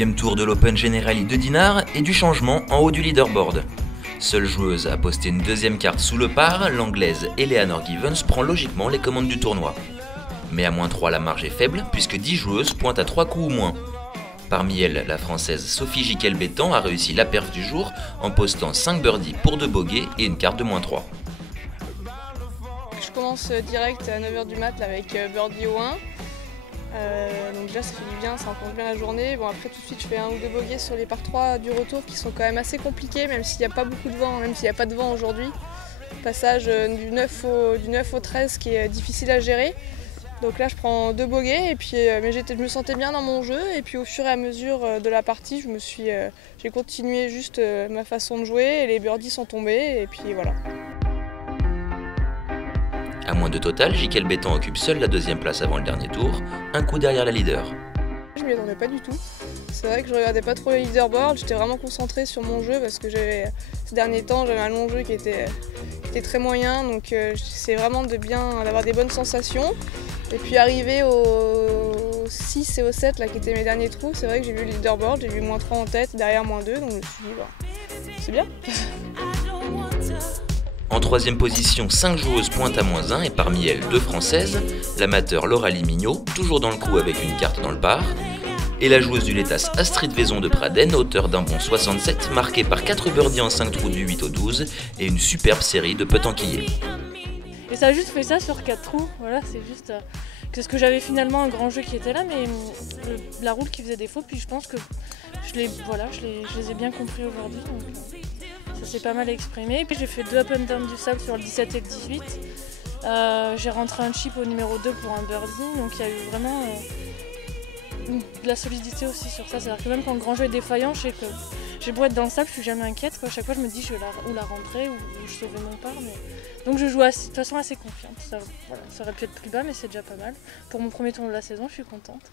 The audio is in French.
Deuxième tour de l'Open Generali de Dinard et du changement en haut du leaderboard. Seule joueuse à poster une deuxième carte sous le par, l'anglaise Eleanor Givens prend logiquement les commandes du tournoi. Mais à -3, la marge est faible puisque 10 joueuses pointent à 3 coups ou moins. Parmi elles, la française Sophie Giquel-Bétan a réussi la perf du jour en postant 5 birdies pour 2 bogeys et une carte de -3. Je commence direct à 9h du mat avec birdie au 1. Donc déjà ça fait du bien, ça enclenche bien la journée. Bon après tout de suite je fais un ou deux bogeys sur les par 3 du retour qui sont quand même assez compliqués même s'il n'y a pas beaucoup de vent, même s'il n'y a pas de vent aujourd'hui. Passage du 9 au 13 qui est difficile à gérer. Donc là je prends 2 bogeys et puis mais je me sentais bien dans mon jeu et puis au fur et à mesure de la partie j'ai continué juste ma façon de jouer et les birdies sont tombés et puis voilà. À -2 total, Giquel-Bétan occupe seule la deuxième place avant le dernier tour, un coup derrière la leader. Je m'y attendais pas du tout. C'est vrai que je regardais pas trop les leaderboards, j'étais vraiment concentrée sur mon jeu parce que ces derniers temps j'avais un long jeu qui était très moyen, donc j'essaie vraiment d'avoir des bonnes sensations. Et puis arrivé au 6 et au 7 là, qui étaient mes derniers trous, c'est vrai que j'ai vu le leaderboard, j'ai vu -3 en tête, derrière -2, donc je me suis dit bah, c'est bien. En troisième position, 5 joueuses pointent à -1 et parmi elles 2 françaises, l'amateur Lauralie Mignot, toujours dans le coup avec une carte dans le par, et la joueuse du Létas Astrid Vaison de Praden, auteure d'un bon 67, marquée par 4 birdies en 5 trous du 8 au 12 et une superbe série de putts enquillés. Et ça a juste fait ça sur 4 trous, voilà, c'est juste que ce que j'avais finalement un grand jeu qui était là, mais la roule qui faisait défaut, puis je pense que je les ai bien compris aujourd'hui, donc ça s'est pas mal exprimé. Et puis j'ai fait 2 up and down du sable sur le 17 et le 18, j'ai rentré un chip au numéro 2 pour un birdie, donc il y a eu vraiment de la solidité aussi sur ça, c'est-à-dire que même quand le grand jeu est défaillant, je sais que j'ai beau être dans le sable, je suis jamais inquiète, quoi. Chaque fois je me dis je vais la rentrer ou je sauverai mon par, mais... Donc je joue de façon assez confiante, ça aurait pu être plus bas mais c'est déjà pas mal. Pour mon premier tour de la saison, je suis contente.